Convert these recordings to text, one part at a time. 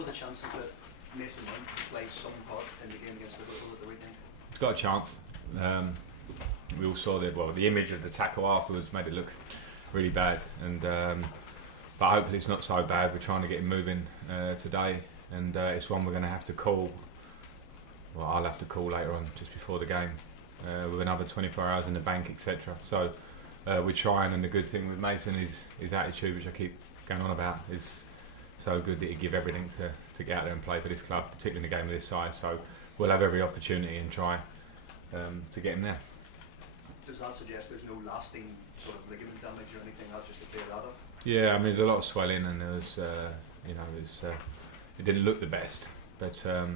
what are the chances that Mason Mount plays some part in the game against Liverpool at the weekend? He's got a chance. We all saw the image of the tackle afterwards made it look really bad, and but hopefully it's not so bad. We're trying to get him moving today, and it's one we're going to have to call. Well, I'll have to call later on, just before the game, with another 24 hours in the bank, etc. So we're trying, and the good thing with Mason is his attitude, which I keep going on about, is so good that he'd give everything to get out there and play for this club, particularly in a game of this size. So we'll have every opportunity and try to get him there. Does that suggest there's no lasting sort of ligament damage or anything? That's just to clear that up? Yeah, I mean, there's a lot of swelling, and there was, it didn't look the best. But I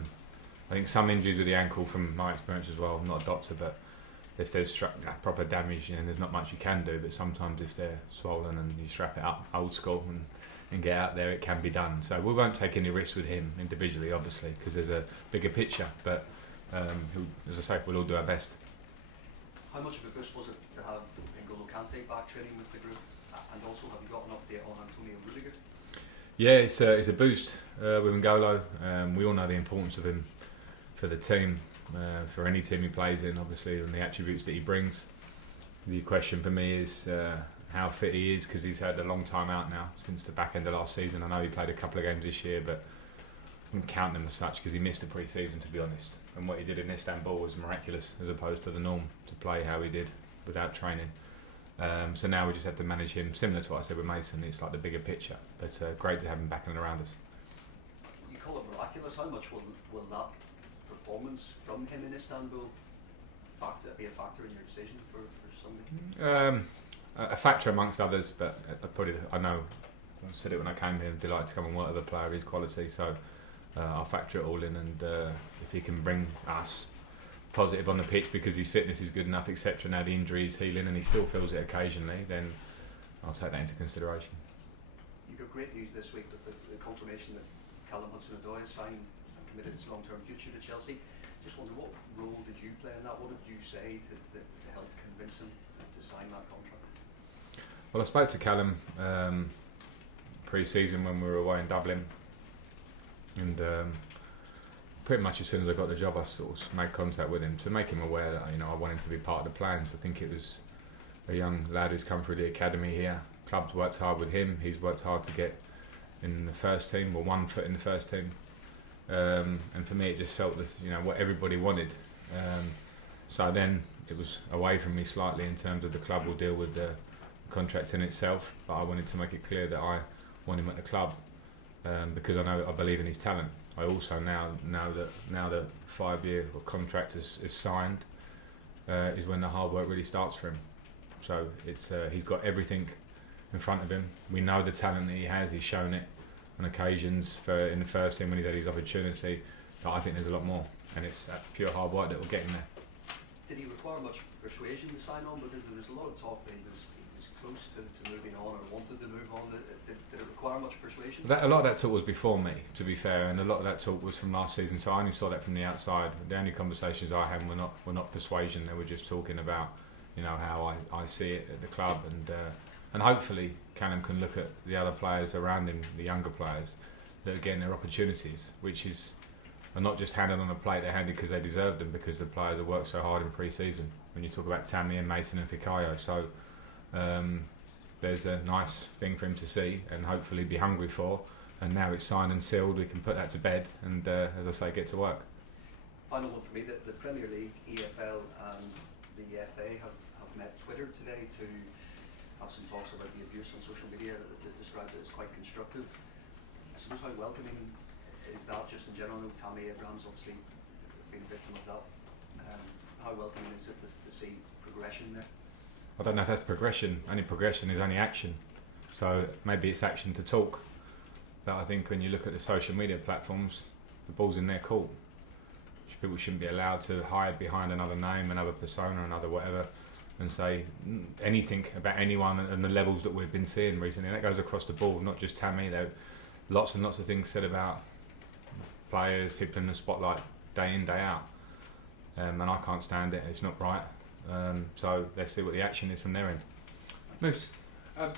think some injuries with the ankle, from my experience as well, I'm not a doctor, but if there's proper damage, there's not much you can do. But sometimes if they're swollen and you strap it up, old school, and get out there, it can be done. So we won't take any risks with him individually, obviously, because there's a bigger picture. But as I say, we'll all do our best. How much of a boost was it to have N'Golo Kante back training with the group? And also, have you got an update on Antonio Rudiger? Yeah, it's a boost with N'Golo. We all know the importance of him for the team, for any team he plays in, obviously, and the attributes that he brings. The question for me is how fit he is, because he's had a long time out now, since the back end of last season. I know he played a couple of games this year, but I wouldn't count them as such, because he missed the pre-season, to be honest. And what he did in Istanbul was miraculous, as opposed to the norm, to play how he did without training. So now we just have to manage him, similar to what I said with Mason. It's like the bigger picture, but great to have him back and around us. You call it miraculous. How much will that performance from him in Istanbul be a factor in your decision for Sunday? A factor amongst others, but I know I said it when I came here, I'm delighted to come and work with a player of his quality, so I'll factor it all in, and if he can bring us positive on the pitch because his fitness is good enough, etc. Now the injury is healing and he still feels it occasionally, then I'll take that into consideration. You got great news this week with the confirmation that Callum Hudson-Odoi has signed and committed his long-term future to Chelsea. Just wonder, what role did you play in that? What did you say to help convince him to sign that contract? Well, I spoke to Callum pre-season when we were away in Dublin, and pretty much as soon as I got the job, I sort of made contact with him to make him aware that I wanted to be part of the plans. I think it was a young lad who's come through the academy here. Club's worked hard with him. He's worked hard to get in the first team, or 1 foot in the first team. And for me, it just felt that what everybody wanted. So then it was away from me slightly in terms of the club will deal with the contracts in itself. But I wanted to make it clear that I want him at the club because I believe in his talent. I also now the 5-year contract is signed, is when the hard work really starts for him. So it's he's got everything in front of him. We know the talent that he has. He's shown it on occasions in the first team when he's had his opportunity. But I think there's a lot more, and it's that pure hard work that will get him there. Did he require much persuasion to sign on? Because there was a lot of talk that he was close to moving on or wanted to move on. Did it require much persuasion? A lot of that talk was before me, to be fair, and a lot of that talk was from last season, so I only saw that from the outside. The only conversations I had were not persuasion. They were just talking about how I see it at the club, and hopefully Callum can look at the other players around him, the younger players, that are getting their opportunities, which are not just handed on a plate, they're handed because they deserve them, because the players have worked so hard in pre-season. When you talk about Tammy and Mason and Fikayo, so there's a nice thing for him to see and hopefully be hungry for, and now it's signed and sealed, we can put that to bed and as I say, get to work. Final one for me, the Premier League, EFL and the FA have met Twitter today to have some talks about the abuse on social media that described it as quite constructive. I suppose, how welcoming is that just in general? I know Tammy Abraham's obviously been a victim of that. How welcoming is it to see progression there? I don't know if that's progression. Only progression is only action. So maybe it's action to talk. But I think when you look at the social media platforms, the ball's in their court. People shouldn't be allowed to hide behind another name, another persona, another whatever, and say anything about anyone and the levels that we've been seeing recently. And that goes across the board, not just Tammy. There are lots and lots of things said about players, people in the spotlight, day in, day out. And I can't stand it. It's not right. So let's see what the action is from their end. Moose.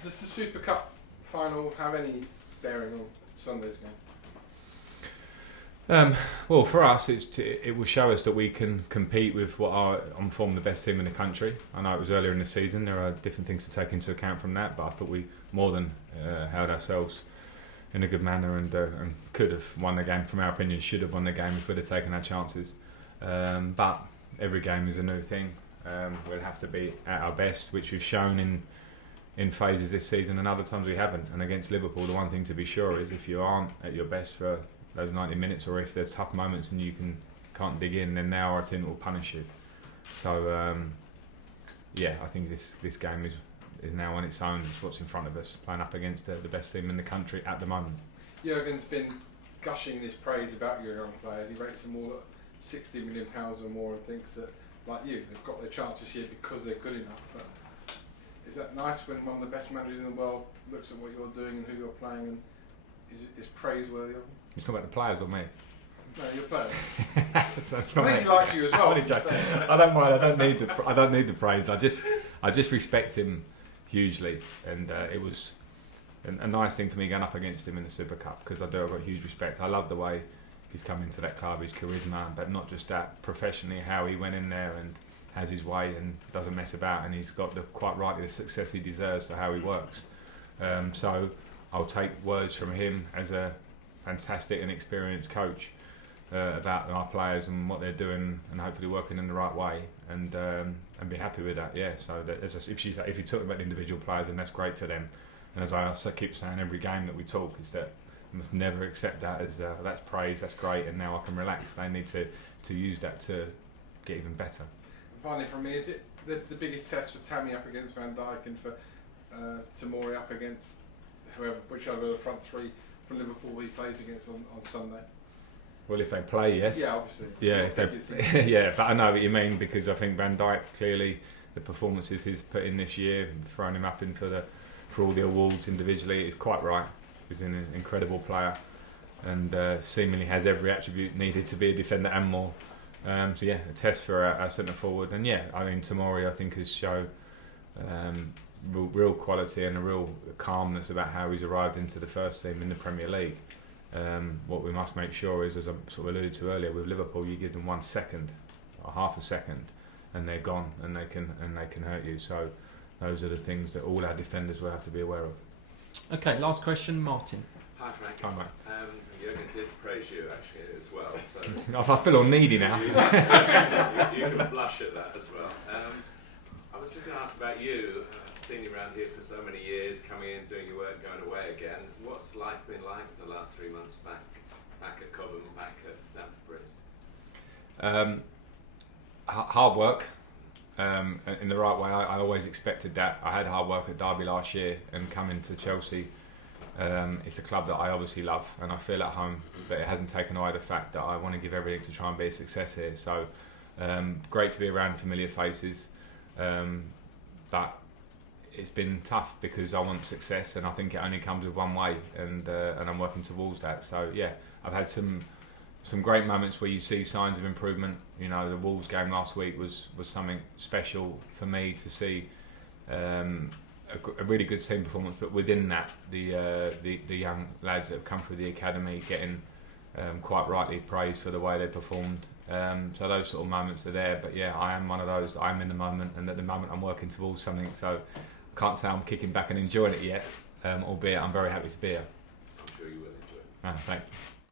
Does the Super Cup final have any bearing on Sunday's game? Well, for us, it will show us that we can compete with what are on form the best team in the country. I know it was earlier in the season. There are different things to take into account from that, but I thought we more than held ourselves in a good manner and could have won the game. From our opinion, should have won the game if we'd have taken our chances. But every game is a new thing. We'll have to be at our best, which we've shown in phases this season, and other times we haven't. And against Liverpool, the one thing to be sure is if you aren't at your best for those 90 minutes, or if there's tough moments and you can't dig in, then now our team will punish you. So I think this game is now on its own. It's what's in front of us, playing up against the best team in the country at the moment. Jurgen's been gushing this praise about your young players. He rates them all at £60 million or more, and thinks that, like you, they've got their chance this year because they're good enough. But is that nice when one of the best managers in the world looks at what you're doing and who you're playing and is praiseworthy of them? You talking about the players or me? No, your players. So I think he likes you as well. I don't mind. I don't need the praise. I just respect him hugely, and it was a nice thing for me going up against him in the Super Cup, because I've got huge respect. I love the way he's come into that club, his charisma, but not just that, professionally, how he went in there and has his way and doesn't mess about, and he's got quite rightly the success he deserves for how he works. So I'll take words from him as a fantastic and experienced coach about our players and what they're doing, and hopefully working in the right way, and be happy with that. Yeah. So if you talk about individual players, then that's great for them. And as I also keep saying every game that we talk, is that you must never accept that as that's praise. That's great, and now I can relax. They need to use that to get even better. Finally, from me, is it the biggest test for Tammy up against Van Dijk and for Tomori up against whichever of the front three from Liverpool he plays against on Sunday? Well, if they play, yes. Yeah, obviously. Yeah, yeah, but I know what you mean, because I think Van Dijk, clearly the performances he's put in this year, throwing him up in for all the awards individually, is quite right. He's an incredible player, and seemingly has every attribute needed to be a defender and more. So yeah, a test for our centre forward, and yeah, I mean Tomori, I think, has shown real quality and a real calmness about how he's arrived into the first team in the Premier League. What we must make sure is, as I sort of alluded to earlier, with Liverpool, you give them 1 second or half a second, and they're gone, and they can hurt you. So those are the things that all our defenders will have to be aware of. Okay, last question, Martin. Hi Frank. Hi, mate. Jurgen did praise you actually as well. So I feel all needy now. you can blush at that as well. I was just going to ask about you. I've seen you around here for so many years, coming in, doing your work, going away again. What's life been like the last 3 months back at Cobham, back at Stamford Bridge? Hard work. In the right way. I always expected that. I had hard work at Derby last year, and coming to Chelsea, it's a club that I obviously love and I feel at home, but it hasn't taken away the fact that I want to give everything to try and be a success here. So great to be around familiar faces, but it's been tough because I want success, and I think it only comes with one way, and I'm working towards that. So yeah, I've had some great moments where you see signs of improvement. You know, the Wolves game last week was something special for me to see. A really good team performance, but within that, the young lads that have come through the academy getting quite rightly praised for the way they performed. So those sort of moments are there. But yeah, I am one of those. I'm in the moment, and at the moment I'm working towards something. So I can't say I'm kicking back and enjoying it yet, albeit I'm very happy to be here. I'm sure you will enjoy it. Thanks.